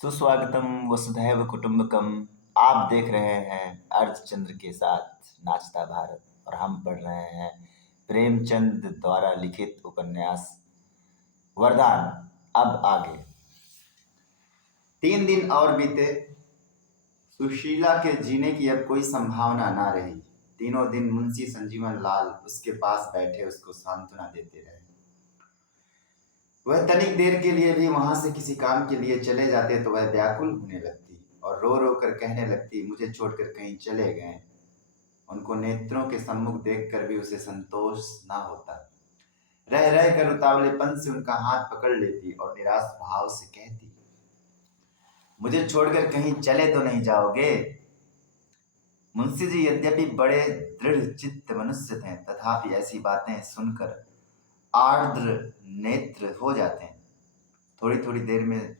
सुस्वागतम वसुधैव कुटुंबकम। आप देख रहे हैं अर्धचंद्र के साथ नाचता भारत और हम पढ़ रहे हैं प्रेमचंद द्वारा लिखित उपन्यास वरदान। अब आगे 3 दिन और बीते। सुशीला के जीने की अब कोई संभावना ना रही। तीनों दिन मुंशी संजीवन लाल उसके पास बैठे उसको सांत्वना देते रहे। वह तनिक देर के लिए भी वहां से किसी काम के लिए चले जाते तो वह व्याकुल होने लगती और रो रो कर कहने लगती, मुझे छोड़कर कहीं चले गए। उनको नेत्रों के सम्मुख देखकर भी उसे संतोष ना होता। रह रह कर उतावलेपन से उनका हाथ पकड़ लेती और निराश भाव से कहती, मुझे छोड़कर कहीं चले तो नहीं जाओगे? मुंशी जी यद्यपि बड़े दृढ़ चित्त मनुष्य थे, तथापि ऐसी बातें सुनकर आर्द्र नेत्र हो जाते हैं। थोड़ी थोड़ी देर में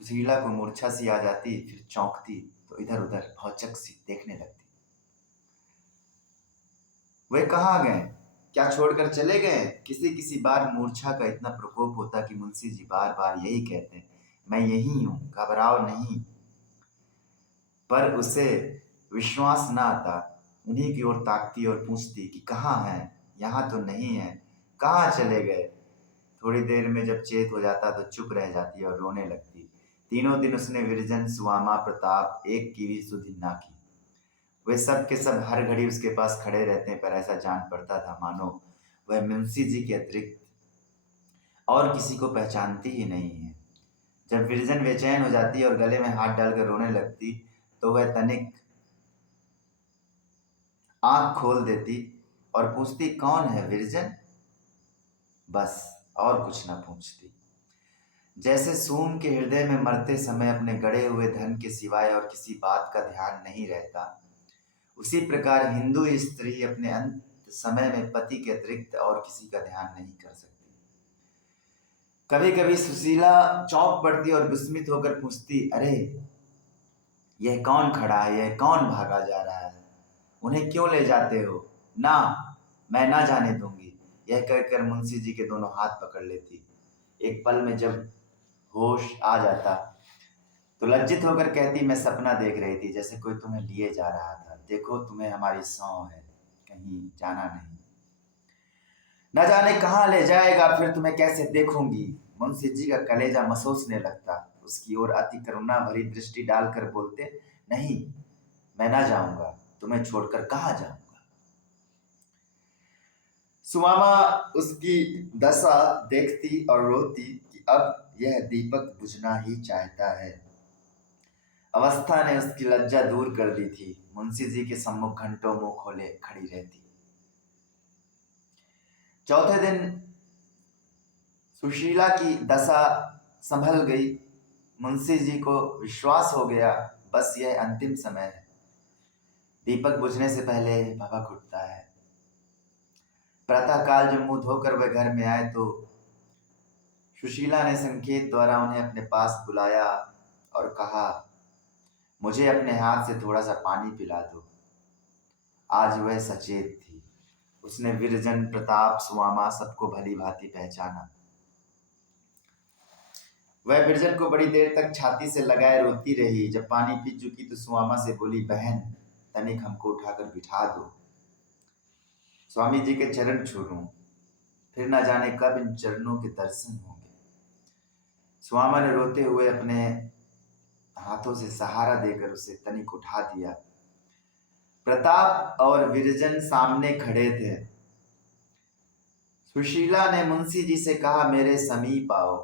सुशीला को मूर्छा सी आ जाती, फिर चौंकती तो इधर उधर भौचक सी देखने लगती। वे कहाँ गए? क्या छोड़कर चले गए? किसी किसी बार मूर्छा का इतना प्रकोप होता कि मुंशी जी बार बार यही कहते, मैं यही हूं, घबराओ नहीं। पर उसे विश्वास न आता। उन्हीं की ओर ताकती और पूछती कि कहाँ हैं? यहाँ तो नहीं है, कहाँ चले गए? थोड़ी देर में जब चेत हो जाता तो चुप रह जाती और रोने लगती। तीनों दिन उसने विरजन, सुवामा, प्रताप एक की भी सुधि ना की। वे सब के सब हर घड़ी उसके पास खड़े रहते हैं, पर ऐसा जान पड़ता था मानो वह मुंशी जी के अतिरिक्त और किसी को पहचानती ही नहीं है। जब विरजन बेचैन हो जाती और गले में हाथ डालकर रोने लगती तो वह तनिक आंख खोल देती और पूछती, कौन है विरजन? बस, और कुछ न पूछती। जैसे सूम के हृदय में मरते समय अपने गड़े हुए धन के सिवाय और किसी बात का ध्यान नहीं रहता, उसी प्रकार हिंदू स्त्री अपने अंत समय में पति के अतिरिक्त और किसी का ध्यान नहीं कर सकती। कभी कभी सुशीला चौंक पड़ती और विस्मित होकर पूछती, अरे यह कौन खड़ा है? यह कौन भागा जा रहा है? उन्हें क्यों ले जाते हो? ना, मैं ना जाने दूंगी। यह कहकर मुंशी जी के दोनों हाथ पकड़ लेती। एक पल में जब होश आ जाता तो लज्जित होकर कहती, मैं सपना देख रही थी, जैसे कोई तुम्हें लिए जा रहा था। देखो, तुम्हें हमारी सौं है, कहीं जाना नहीं। न जाने कहाँ ले जाएगा, फिर तुम्हें कैसे देखूंगी। मुंशी जी का कलेजा महसूसने लगता। उसकी ओर अति करुणा भरी दृष्टि डालकर बोलते, नहीं, मैं ना जाऊंगा, तुम्हें छोड़कर कहाँ जाऊंगा। सुमामा उसकी दशा देखती और रोती कि अब यह दीपक बुझना ही चाहता है। अवस्था ने उसकी लज्जा दूर कर दी थी। मुंशी जी के सम्मुख घंटों मुंह खोले खड़ी रहती। चौथे दिन सुशीला की दशा संभल गई। मुंशी जी को विश्वास हो गया, बस यह अंतिम समय है, दीपक बुझने से पहले भभक उठता है। प्रातःकाल जब मुंह धोकर वह घर में आए तो सुशीला ने संकेत द्वारा उन्हें अपने पास बुलाया और कहा, मुझे अपने हाथ से थोड़ा सा पानी पिला दो। आज वह सचेत थी। उसने विरजन, प्रताप, सुवामा सबको भली भांति पहचाना। वह विरजन को बड़ी देर तक छाती से लगाए रोती रही। जब पानी पी चुकी तो सुवामा से बोली, बहन तनिक हमको उठाकर बिठा दो, स्वामी जी के चरण छू लूं, फिर ना जाने कब इन चरणों के दर्शन होंगे। सुवामा ने रोते हुए अपने हाथों से सहारा देकर उसे तनिक उठा दिया। प्रताप और विरजन सामने खड़े थे। सुशीला ने मुंशी जी से कहा, मेरे समीप आओ।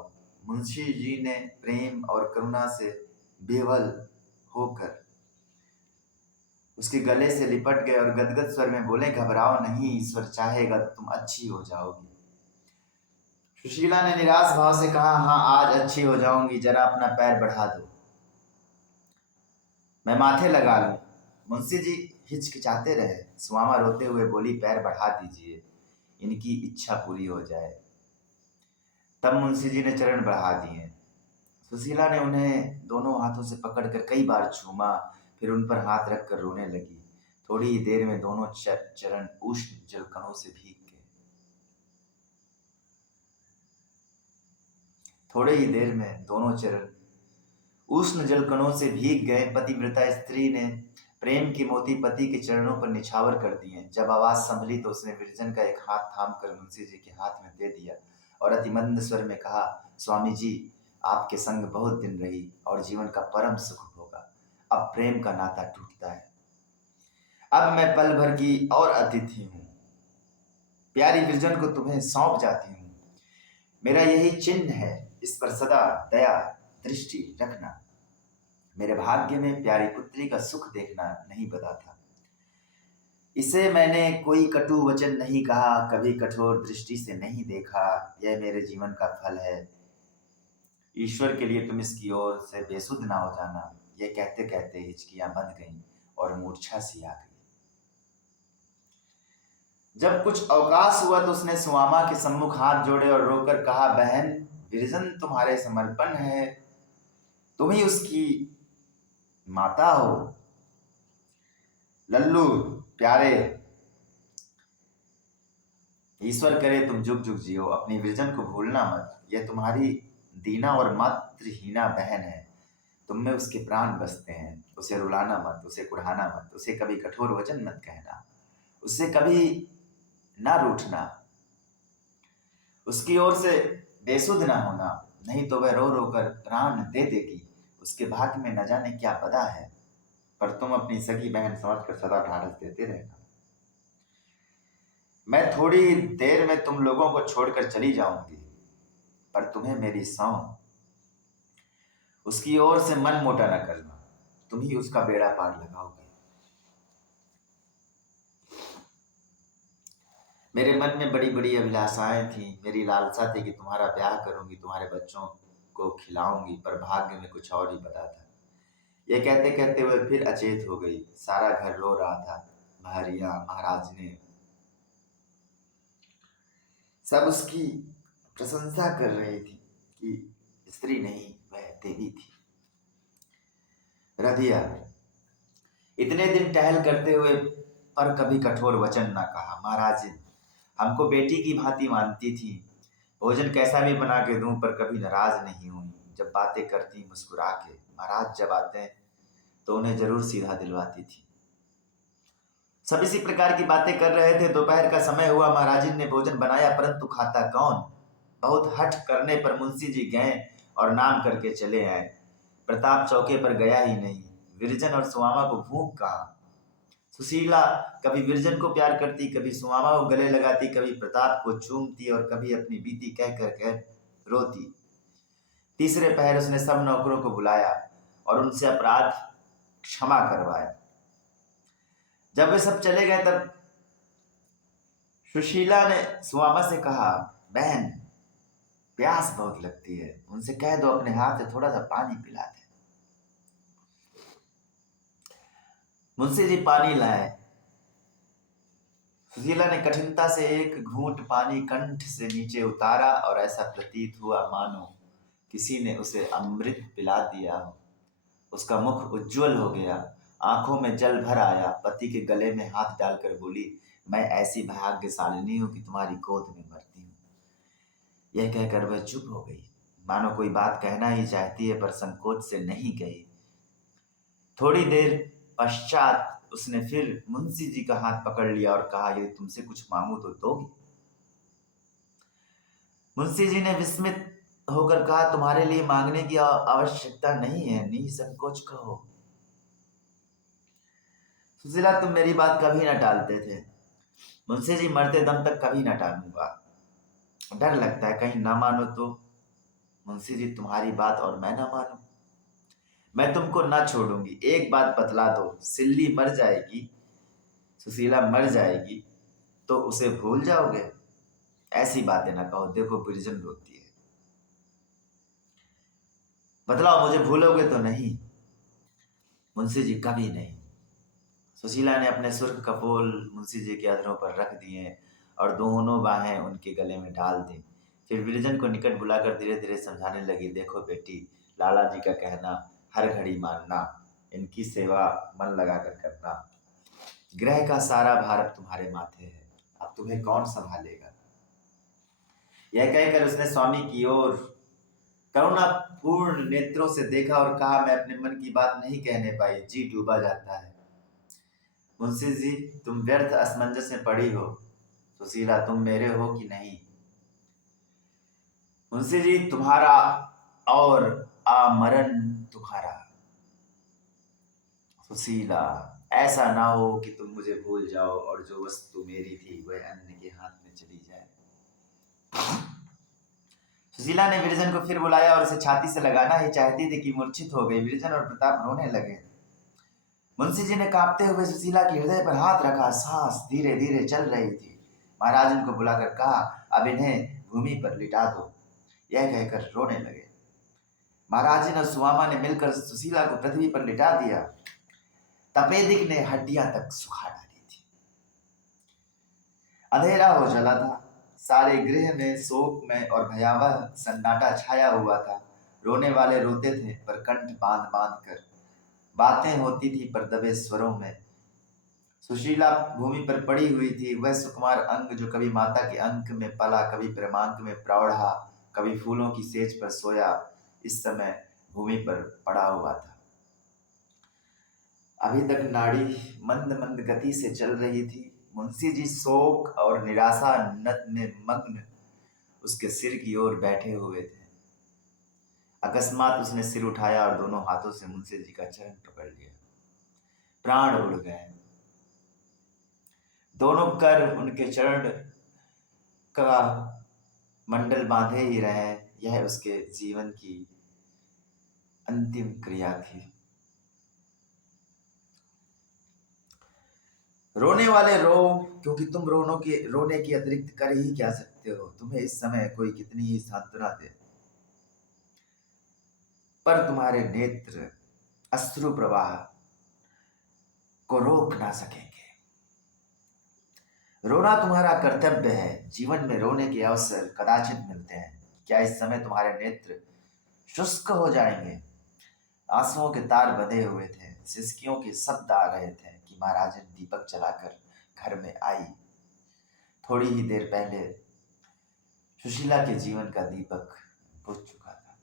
मुंशी जी ने प्रेम और करुणा से बेवल होकर उसके गले से लिपट गए और गदगद स्वर में बोले, घबराओ नहीं, ईश्वर चाहेगा तो तुम अच्छी हो जाओगी। सुशीला ने निराश भाव से कहा, हाँ आज अच्छी हो जाऊंगी, जरा अपना पैर बढ़ा दो, मैं माथे लगा लूं। मुंशी जी हिचकिचाते रहे। सुवामा रोते हुए बोली, पैर बढ़ा दीजिए, इनकी इच्छा पूरी हो जाए। तब मुंशी जी ने चरण बढ़ा दिए। सुशीला ने उन्हें दोनों हाथों से पकड़कर कई बार चूमा, फिर उन पर हाथ रखकर रोने लगी। थोड़ी ही देर में दोनों चरण उष्ण जलकणों से भीग गए। थोड़े ही देर में दोनों चरण उष्ण जलकणों से भीग गए पतिव्रता स्त्री ने प्रेम की मोती पति के चरणों पर निछावर कर दिए। जब आवाज संभली तो उसने विरजन का एक हाथ थाम कर मुंशी जी के हाथ में दे दिया और अतिमंद स्वर में कहा, स्वामी जी, आपके संग बहुत दिन रही और जीवन का परम सुख होगा। अब प्रेम का नाता टूटता है। अब मैं पल भर की और अतिथि हूं। प्यारी विरजन को तुम्हें सौंप जाती हूं। मेरा यही चिन्ह है, इस पर सदा दया दृष्टि रखना। मेरे भाग्य में प्यारी पुत्री का सुख देखना नहीं बता था। इसे मैंने कोई कटु वचन नहीं कहा, कभी कठोर दृष्टि से नहीं देखा। यह मेरे जीवन का फल है। ईश्वर के लिए तुम इसकी ओर से बेसुध ना हो जाना। यह कहते कहते हिचकियां बंध गईं और मूर्छा सी आ गई। जब कुछ अवकाश हुआ तो उसने सुआमा के सम्मुख हाथ जोड़े और रोकर कहा, बहन, विरजन तुम्हारे समर्पण है। तुम ही उसकी माता हो। लल्लू प्यारे, ईश्वर करे तुम जुग जुग जियो। अपनी विरजन को भूलना मत। यह तुम्हारी दीना और मातृहीना बहन है। तुम में उसके प्राण बसते हैं। उसे रुलाना मत, उसे कुढ़ाना मत, उसे कभी कठोर वचन मत कहना, उससे कभी ना रूठना, उसकी ओर से बेसुध ना होना, नहीं तो वह रो रो कर प्राण दे देगी। उसके भाग्य में न जाने क्या पदा है, पर तुम अपनी सगी बहन समझकर सदा ढाढ़स देते रहना। मैं थोड़ी देर में तुम लोगों को छोड़कर चली जाऊंगी, पर तुम्हें मेरी सौंह, उसकी ओर से मन मोटा न करना। तुम ही उसका बेड़ा पार लगाओगे। मेरे मन में बड़ी बड़ी अभिलाषाएं थी। मेरी लालसा थी कि तुम्हारा ब्याह करूंगी, तुम्हारे बच्चों को खिलाऊंगी, पर भाग्य में कुछ और ही बता था। यह कहते कहते वह फिर अचेत हो गई। सारा घर रो रहा था। महरिया महाराज ने सब उसकी प्रशंसा कर रही थी कि स्त्री नहीं, वह देवी थी। रधिया, इतने दिन टहल करते हुए पर कभी कठोर वचन ना कहा। महाराज हमको बेटी की भांति मानती थी। भोजन कैसा भी बना के दूं, पर कभी नाराज नहीं हुई। जब बातें करती मुस्कुरा के। महाराज जब आते तो उन्हें जरूर सीधा दिलवाती थी। सब इसी प्रकार की बातें कर रहे थे। दोपहर का समय हुआ। महाराजिन ने भोजन बनाया, परंतु खाता कौन। बहुत हठ करने पर मुंशी जी गए और नाम करके चले आए। प्रताप चौके पर गया ही नहीं। विरजन और सुआमा को भूख कहाँ। सुशीला कभी विरजन को प्यार करती, कभी सुआमा को गले लगाती, कभी प्रताप को चूमती और कभी अपनी बीती कह कर कह रोती। तीसरे पहर उसने सब नौकरों को बुलाया और उनसे अपराध क्षमा करवाया। जब वे सब चले गए तब सुशीला ने सुआमा से कहा, बहन, प्यास बहुत लगती है, उनसे कह दो अपने हाथ से थोड़ा सा पानी पिला दे। मुंशी जी पानी लाए। सुशीला ने कठिनता से एक घूंट पानी कंठ से नीचे उतारा और ऐसा प्रतीत हुआ मानो किसी ने उसे अमृत पिला दिया हो। उसका मुख उज्जवल हो गया, आंखों में जल भर आया। पति के गले में हाथ डालकर बोली, मैं ऐसी भाग्यशालिनी हूं कि तुम्हारी गोद में मरती हूं। यह कहकर वह चुप हो गई, मानो कोई बात कहना ही चाहती है पर संकोच से नहीं कही। थोड़ी देर पश्चात उसने फिर मुंशी जी का हाथ पकड़ लिया और कहा, यदि तुमसे कुछ मांगू तो दोगी। मुंशी जी ने विस्मित होकर कहा, तुम्हारे लिए मांगने की आवश्यकता नहीं है, निसंकोच कहो। सुशीला, तुम मेरी बात कभी ना टालते थे। मुंशी जी, मरते दम तक कभी ना टालूंगा। डर लगता है कहीं ना मानो तो। मुंशी जी, तुम्हारी बात और मैं ना मानूं। मैं तुमको ना छोड़ूंगी। एक बात बतला दो, सिल्ली मर जाएगी, सुशीला मर जाएगी तो उसे भूल जाओगे? ऐसी बातें ना कहो, देखो विरजन रोती है। बतलाओ, मुझे भूलोगे तो नहीं? मुंशी जी, कभी नहीं। सुशीला ने अपने सुर्ख कपोल मुंशी जी के अधरों पर रख दिए और दोनों बाहें उनके गले में डाल दी। फिर विरजन को निकट बुलाकर धीरे धीरे समझाने लगी, देखो बेटी, लाला जी का कहना हर घड़ी मानना, इनकी सेवा मन लगाकर करना। ग्रह का सारा भार अब तुम्हारे माथे है, अब तुम्हें कौन संभालेगा। यह कहकर उसने स्वामी की ओर करुणापूर्ण नेत्रों से देखा और कहा, मैं अपने मन की बात नहीं कहने पाई, जी डूबा जाता है। मुंशी जी, तुम व्यर्थ असमंजस में पड़ी हो। सुशीला, तुम मेरे हो कि नहीं? मुंशी जी, तुम्हारा और आमरण तुम्हारा। सुशीला, ऐसा ना हो कि तुम मुझे भूल जाओ और जो वस्तु मेरी थी वह अन्य के हाथ में चली जाए। सुशीला ने विरजन को फिर बुलाया और उसे छाती से लगाना ही चाहती थी कि मूर्छित हो गई। विरजन और प्रताप रोने लगे। मुंशी जी ने कांपते हुए सुशीला के हृदय पर हाथ रखा। सांस धीरे धीरे चल रही थी। महाराज उनको बुलाकर कहा, अब इन्हें भूमि पर लिटा दो। यह कहकर रोने लगे। महाराज और सुमामा ने मिलकर सुशीला को पृथ्वी पर लिटा दिया। तपेदिक ने हड्डियां तक सुखा डाली थी। अंधेरा हो चला था। सारे गृह में शोक में और भयावह सन्नाटा छाया हुआ था। रोने वाले रोते थे पर कंठ बांध बांध कर। बातें होती थी पर दबे स्वरों में। सुशीला भूमि पर पड़ी हुई थी। वह सुकुमार अंग जो कभी माता के अंक में पला, कभी प्रेमांक में प्रौढ़ा, कभी फूलों की सेज पर सोया, इस समय भूमि पर पड़ा हुआ था। अभी तक नाड़ी मंद मंद गति से चल रही थी। मुंशी जी शोक और निराशा नत में मग्न उसके सिर की ओर बैठे हुए थे। अकस्मात उसने सिर उठाया और दोनों हाथों से मुंशी जी का चरण पकड़ लिया। प्राण उड़ गए। दोनों कर उनके चरण का मंडल बांधे ही रहे। यह उसके जीवन की अंतिम क्रिया थी। रोने वाले रो, क्योंकि तुम रोने की अतिरिक्त कर ही क्या सकते हो। तुम्हें इस समय कोई कितनी ही सांत्वना दे, पर तुम्हारे नेत्र अश्रु प्रवाह को रोक ना सकेंगे। रोना तुम्हारा कर्तव्य है। जीवन में रोने के अवसर कदाचित मिलते हैं। क्या इस समय तुम्हारे नेत्र शुष्क हो जाएंगे? आंसुओं के तार बंधे हुए थे। सिसकियों के शब्द आ रहे थे कि महाराजन दीपक जलाकर घर में आई। थोड़ी ही देर पहले सुशीला के जीवन का दीपक बुझ चुका था।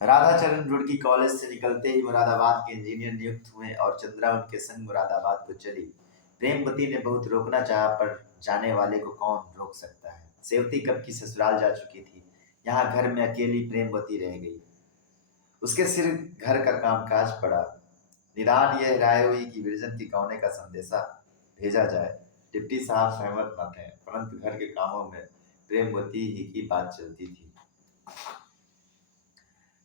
राधाचरण रुड़की कॉलेज से निकलते ही मुरादाबाद के इंजीनियर नियुक्त हुए और चंद्रा उनके संग मुरादाबाद को चली। प्रेमवती ने बहुत रोकना चाहा, पर जाने वाले को कौन रोक सकता है। सेवती कब की ससुराल जा चुकी थी। यहाँ घर में अकेली प्रेमवती रह गई। उसके सिर घर का कामकाज पड़ा। निदान यह राय हुई कि विरजन की कौने का संदेशा भेजा जाए। डिप्टी साहब सहमत न थे, परंतु घर के कामों में प्रेमवती ही की बात चलती थी।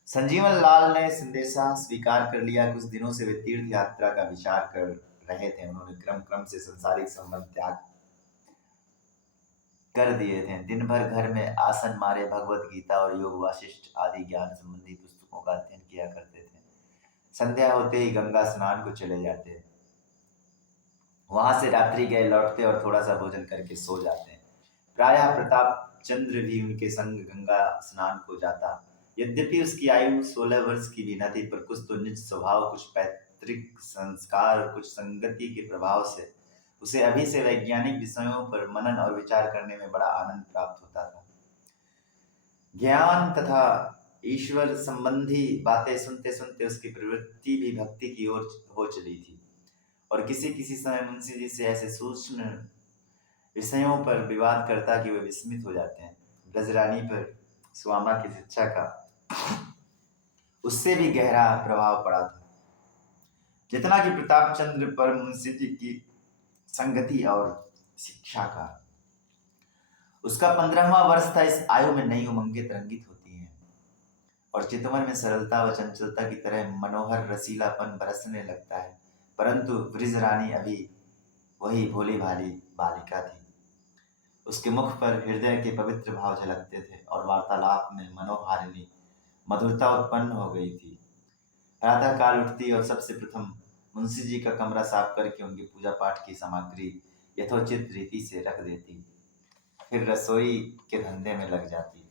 संजीवन लाल ने संदेशा स्वीकार कर लिया। कुछ दिनों से वे तीर्थ यात्रा का विचार कर रहे थे। उन्होंने क्रम क्रम से सांसारिक संबंध त्याग कर दिए थे। दिन भर घर में आसन मारे भगवत गीता और योग वाशिष्ठ आदि ज्ञान संबंधी पुस्तकों का अध्ययन किया करते थे। संध्या होते ही गंगा स्नान को चले जाते। वहां से रात्रि गए लौटते और थोड़ा सा भोजन करके सो जाते। प्रायः प्रताप चंद्र भी उनके संग गंगा स्नान को जाता। यद्यपि उसकी आयु 16 वर्ष की भी न थी, पर कुछ तो निज स्वभाव, कुछ पैतृक संस्कार, कुछ संगति के प्रभाव से उसे अभी से वैज्ञानिक विषयों पर मनन और विचार करने में बड़ा आनंद प्राप्त होता था। ज्ञान तथा ईश्वर संबंधी बातें सुनते सुनते उसकी प्रवृत्ति भी भक्ति की ओर हो चली थी। और किसी किसी समय मुंशी जी से ऐसे सूक्ष्म विषयों पर विवाद करता कि वे विस्मित हो जाते हैं। ब्रजरानी पर सुमामा की शिक्षा का उससे भी गहरा प्रभाव पड़ा था, जितना कि प्रताप चंद्र पर मुंशी जी की संगति और शिक्षा का। उसका 15वां वर्ष था। इस आयु में नई उमंगें तरंगित होती हैं और चितवन में सरलता व चंचलता की तरह मनोहर रसीलापन बरसने लगता है। परंतु ब्रजरानी अभी वही भोली भाली बालिका थी। उसके मुख पर हृदय के पवित्र भाव झलकते थे और वार्तालाप में मनोहारिणी मधुरता उत्पन्न हो गई थी। प्रातः काल उठती और सबसे प्रथम मुंशी जी का कमरा साफ करके उनकी पूजा पाठ की सामग्री यथोचित रीति से रख देती। फिर रसोई के धंधे में लग जाती।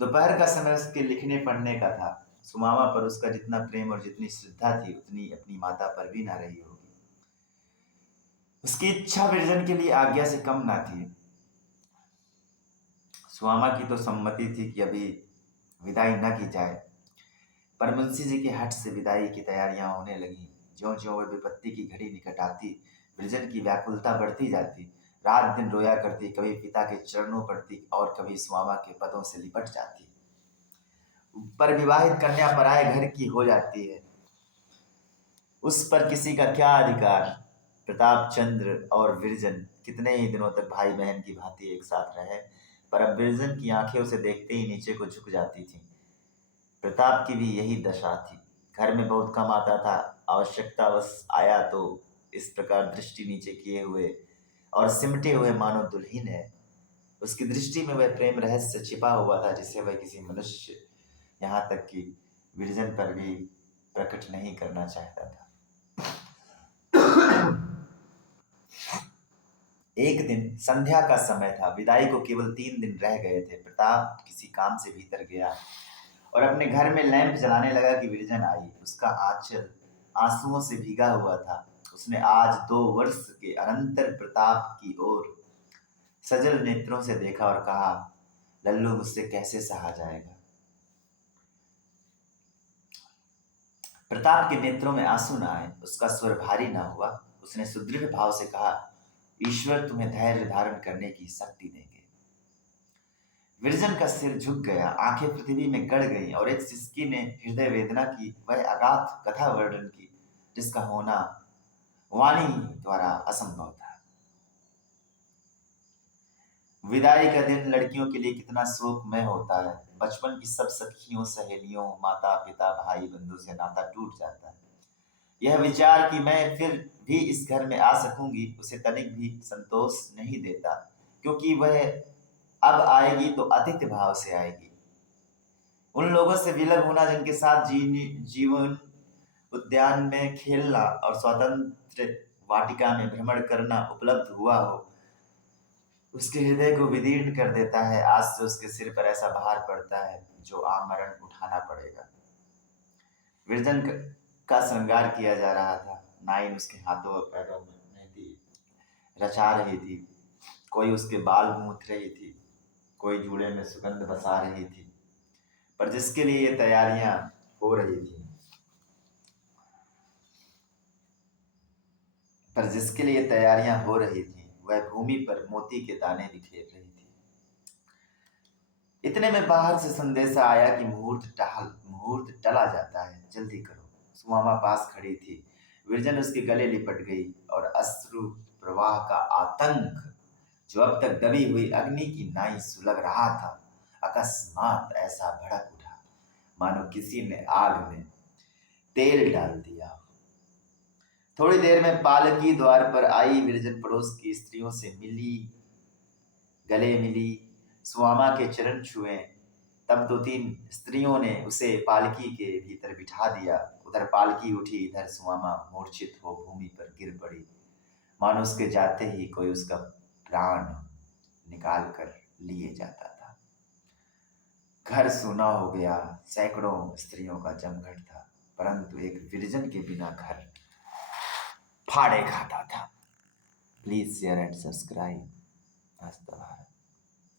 दोपहर का समय उसके लिखने पढ़ने का था। सुमामा पर उसका जितना प्रेम और जितनी श्रद्धा थी, उतनी अपनी माता पर भी ना रही होगी। उसकी इच्छा विरजन के लिए आज्ञा से कम ना थी। सुआमा की तो सम्मति थी कि अभी विदाई न की जाए, पर मुंशी जी के हट से विदाई की तैयारियां होने लगीं। ज्यों-ज्यों वह विपत्ति की घड़ी निकट आती, विरजन की व्याकुलता बढ़ती जाती। रात दिन रोया करती, कभी पिता के चरणों पड़ती और कभी सुआमा के पदों से लिपट जाती। पर विवाहित कन्या पराये घर की हो जाती है, उस पर किसी का क्या अधिकार। प्रताप चंद्र और विरजन कितने ही दिनों तक भाई बहन की भांति एक साथ रहे, पर अब विरजन की आंखें उसे देखते ही नीचे को झुक जाती थीं। प्रताप की भी यही दशा थी। घर में बहुत कम आता था, आवश्यकतावश आया तो इस प्रकार दृष्टि नीचे किए हुए और सिमटे हुए मानो दुल्हीन है। उसकी दृष्टि में वह प्रेम रहस्य छिपा हुआ था जिसे वह किसी मनुष्य, यहाँ तक कि विरजन पर भी प्रकट नहीं करना चाहता था। एक दिन संध्या का समय था, विदाई को केवल 3 दिन रह गए थे। प्रताप किसी काम से भीतर गया और अपने घर में लैंप जलाने लगा कि विरजन आई। उसका आंचल आंसुओं से भीगा हुआ था। उसने आज 2 वर्ष के अनंतर प्रताप की ओर सजल नेत्रों से देखा और कहा, लल्लू मुझसे कैसे सहा जाएगा। प्रताप के नेत्रों में आंसू न आए, उसका स्वर भारी न हुआ। उसने सुदृढ़ भाव से कहा, ईश्वर तुम्हें धैर्य धारण करने की शक्ति देंगे। विरजन का सिर झुक गया, आंखें पृथ्वी में गड़ गईं और एक सिसकी ने हृदय वेदना की वह अगाध कथा वर्णन की जिसका होना वाणी द्वारा असंभव था। विदाई का दिन लड़कियों के लिए कितना शोकमय होता है। बचपन की सब सखियों, सहेलियों, माता पिता, भाई बंधु से नाता टूट जाता है। यह विचार कि मैं फिर भी इस घर में आ सकूंगी उसे तनिक भी संतोष नहीं देता, क्योंकि वह अब आएगी तो अतिथि भाव से आएगी। उन लोगों से विलग होना जिनके साथ जीवन उद्यान में खेलना और स्वतंत्र वाटिका में भ्रमण करना उपलब्ध हुआ हो, उसके हृदय को विदीर्ण कर देता है। आज से उसके सिर पर ऐसा भार पड़ता है जो आमरण उठाना पड़ेगा। विरजन का श्रृंगार किया जा रहा था। नाइन उसके हाथों और पैरों में मेहंदी रचा रही थी, कोई उसके बाल मूथ रही थी, कोई जूड़े में सुगंध बसा रही थी। पर जिसके लिए ये तैयारियां हो रही थी वह भूमि पर मोती के दाने बिखेर रही थी। इतने में बाहर से संदेशा आया कि मुहूर्त टला जाता है, जल्दी करो। सुमामा पास खड़ी थी। विरजन उसके गले लिपट गई और अश्रु प्रवाह का आतंक जो अब तक दबी हुई अग्नि की नाई सुलग रहा था, अकस्मात ऐसा भड़क उठा मानो किसी ने आग में तेल डाल दिया। थोड़ी देर में पालकी द्वार पर आई। विरजन पड़ोस की स्त्रियों से गले मिली, सुआमा के चरण छुए। तब 2-3 स्त्रियों ने उसे पालकी के भीतर बिठा दिया। उधर पालकी उठी, इधर सुआमा मूर्छित हो भूमि पर गिर पड़ी, मानो उसके जाते ही कोई उसका प्राण निकाल कर लिए जाता था। घर सूना हो गया। सैकड़ों स्त्रियों का जमघट था, परंतु एक विरजन के बिना घर फाड़े खाता था। Please share and subscribe.